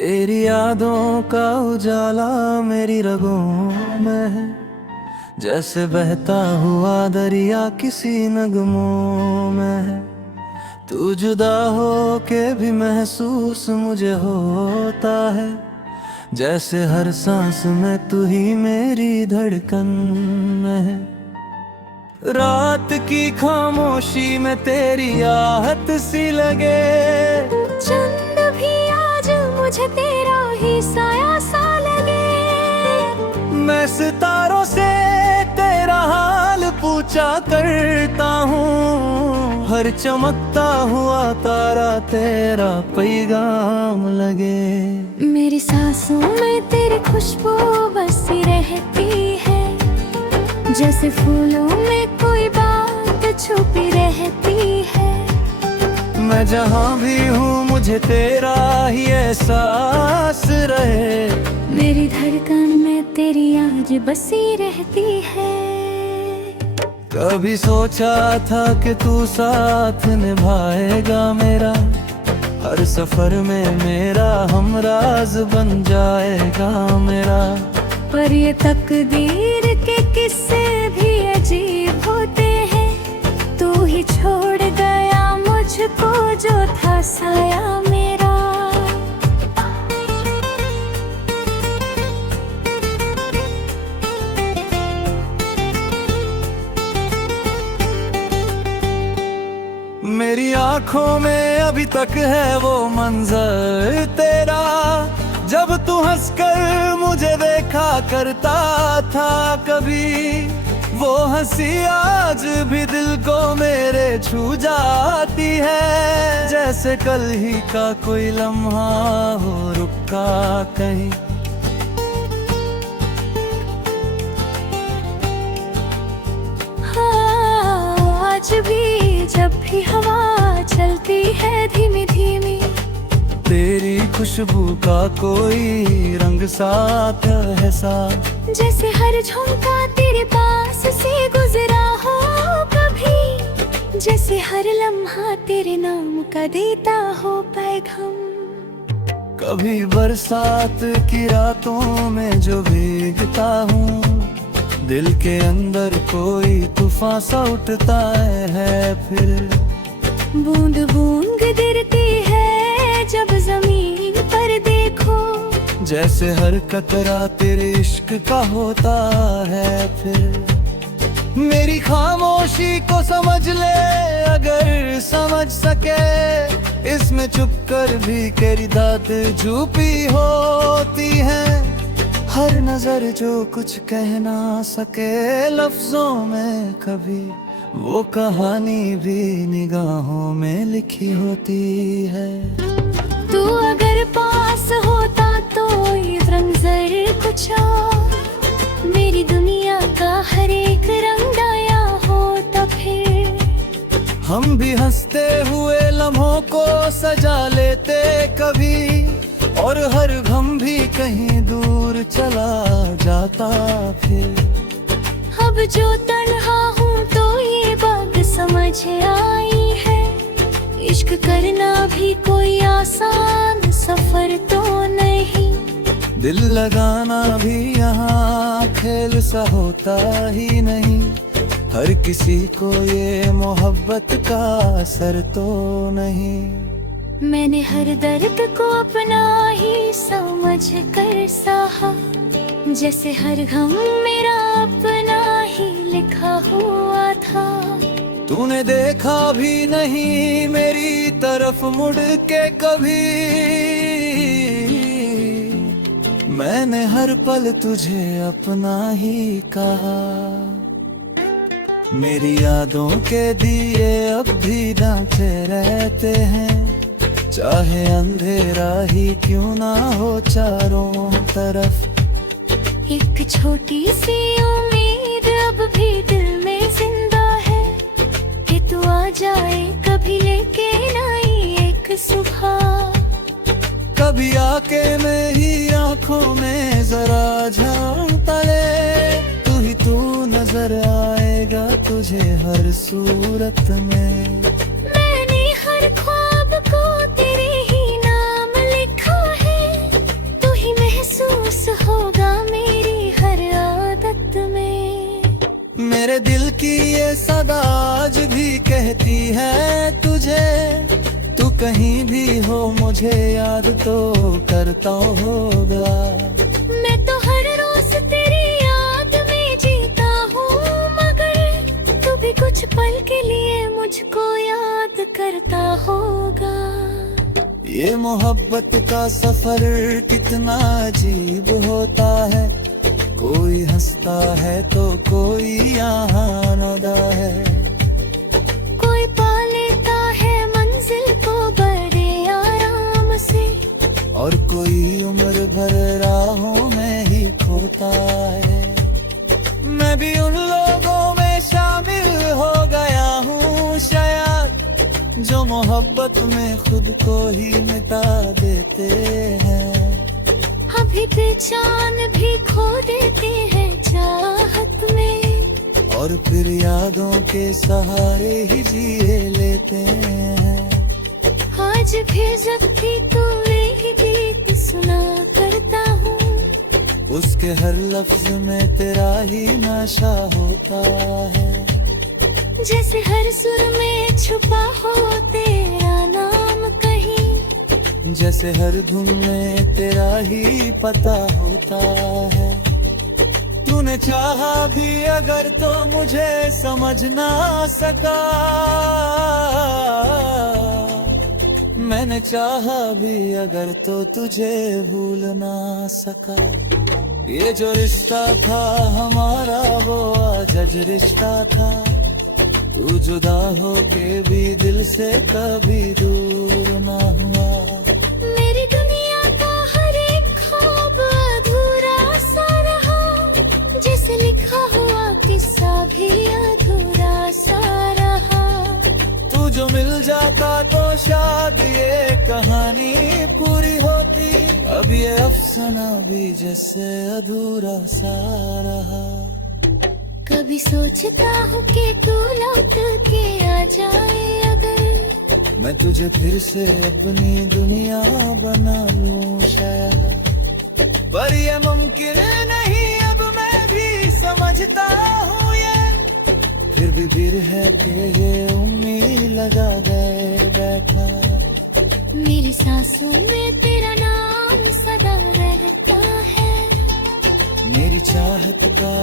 तेरी यादों का उजाला मेरी रगों में है, जैसे बहता हुआ दरिया किसी नगमों में है। तू जुदा हो के भी महसूस मुझे होता है, जैसे हर सांस में तू ही मेरी धड़कन में है। रात की खामोशी में तेरी आहट सी लगे, चंद भी आज मुझे तेरा ही साया सा लगे। मैं सितारों से तेरा हाल पूछा करता हूँ, हर चमकता हुआ तारा तेरा पैगाम लगे। मेरी सांसों में तेरी खुशबू बसी रहती है, जैसे फूलों में कोई बात छुपी रहती है। मैं जहाँ भी हूँ मुझे तेरा ही एहसास रहे, मेरी धड़कन में तेरी आज बसी रहती है। कभी सोचा था कि तू साथ निभाएगा मेरा, हर सफर में मेरा हमराज बन जाएगा मेरा। पर ये तकदीर के किस्से भी अजीब होते हैं, तू ही छोड़ गया मुझको जो था साया मेरा। मेरी आंखों में अभी तक है वो मंजर तेरा, जब तू हंसकर मुझे देखा करता था कभी। वो हंसी आज भी दिल को मेरे छू जाती है, जैसे कल ही का कोई लम्हा हो रुका कहीं। हाँ, आज भी जब भी हवा चलती है धीमी धीमी, तेरी खुशबू का कोई रंग साथ है साथ, जैसे हर झोंका तेरे पास से गुजरा हो कभी, जैसे हर लम्हा तेरे नाम का देता हो पैगाम। कभी बरसात की रातों में जो भीगता हूँ, दिल के अंदर कोई तूफान सा उठता है फिर। बूंद बूंद गिरती है जब जमीन पर देखो, जैसे हर कतरा तेरे इश्क का होता है फिर। मेरी खामोशी को समझ ले अगर समझ सके, इसमें चुप कर भी तेरी दाद छुपी होती है। हर नजर जो कुछ कह ना सके लफ्जों में कभी, वो कहानी भी निगाहों में लिखी होती है। तू अगर पास होता तो ये मंजर कुछ और, मेरी दुनिया का हर एक रंग आया होता फिर। हम भी हंसते हुए लम्हों को सजा लेते कभी, और हर गम भी कहीं दूर चला जाता फिर। अब जो तन्हा हूँ तो ये बात समझ आई है, इश्क करना भी कोई आसान सफर तो नहीं। दिल लगाना भी यहाँ खेल सा होता ही नहीं, हर किसी को ये मोहब्बत का असर तो नहीं। मैंने हर दर्द को अपना ही समझ कर सहा, जैसे हर गम मेरा अपना ही लिखा हुआ था। तूने देखा भी नहीं मेरी तरफ मुड़ के कभी, मैंने हर पल तुझे अपना ही कहा। मेरी यादों के दिए अब भी जलते रहते हैं, चाहे अंधेरा ही क्यों ना हो चारों तरफ। एक छोटी सी उम्मीद अब भी दिल में जिंदा है, कि तू आ जाए कभी लेके नई एक सुबह। कभी आके मेरी आंखों में जरा झांक ले, तू ही तू नजर आएगा तुझे हर सूरत में। मैंने हर ख्वाब को तेरे ही नाम लिखा है, की ये सदा आज भी कहती है तुझे, तू कहीं भी हो मुझे याद तो करता होगा। मैं तो हर रोज तेरी याद में जीता हूँ, मगर तू भी कुछ पल के लिए मुझको याद करता होगा। ये मोहब्बत का सफर कितना अजीब होता है, कोई हंसता है तो कोई यहाँ नदा है। कोई पा लेता है मंजिल को बड़े आराम से, और कोई उम्र भर राहों में ही खोता है। मैं भी उन लोगों में शामिल हो गया हूँ शायद, जो मोहब्बत में खुद को ही मिटा देते हैं। अभी बेचान भी खो देते हैं चाहत में, और फिर यादों के सहारे ही जिए लेते हैं। आज भी जब भी तू यही गीत सुना करता हूँ, उसके हर लफ्ज में तेरा ही नशा होता है। जैसे हर सुर में छुपा हो तेरा नाम कहीं, जैसे हर धुन में तेरा ही पता होता है। तूने चाहा भी अगर तो मुझे समझ ना सका, मैंने चाहा भी अगर तो तुझे भूल ना सका। ये जो रिश्ता था हमारा वो आजज रिश्ता था, तू जुदा हो के भी दिल से कभी दूर ना हुआ। मेरी दुनिया का हर एक ख्वाब अधूरा सा रहा, जैसे लिखा हुआ किस्सा भी अधूरा सा रहा। तू जो मिल जाता तो शायद ये कहानी पूरी होती, अब ये अफसाना भी जैसे अधूरा सा रहा। कभी सोचता हूँ कि तू लौट के आ जाए अगर, मैं तुझे फिर से अपनी दुनिया बना लूं शायद, पर ये मुमकिन नहीं अब मैं भी समझता हूँ ये। फिर भी बिर है कि ये उम्मीद लगा गए बैठा, मेरी सांसों में तेरा नाम सदा रहता है। मेरी चाहत का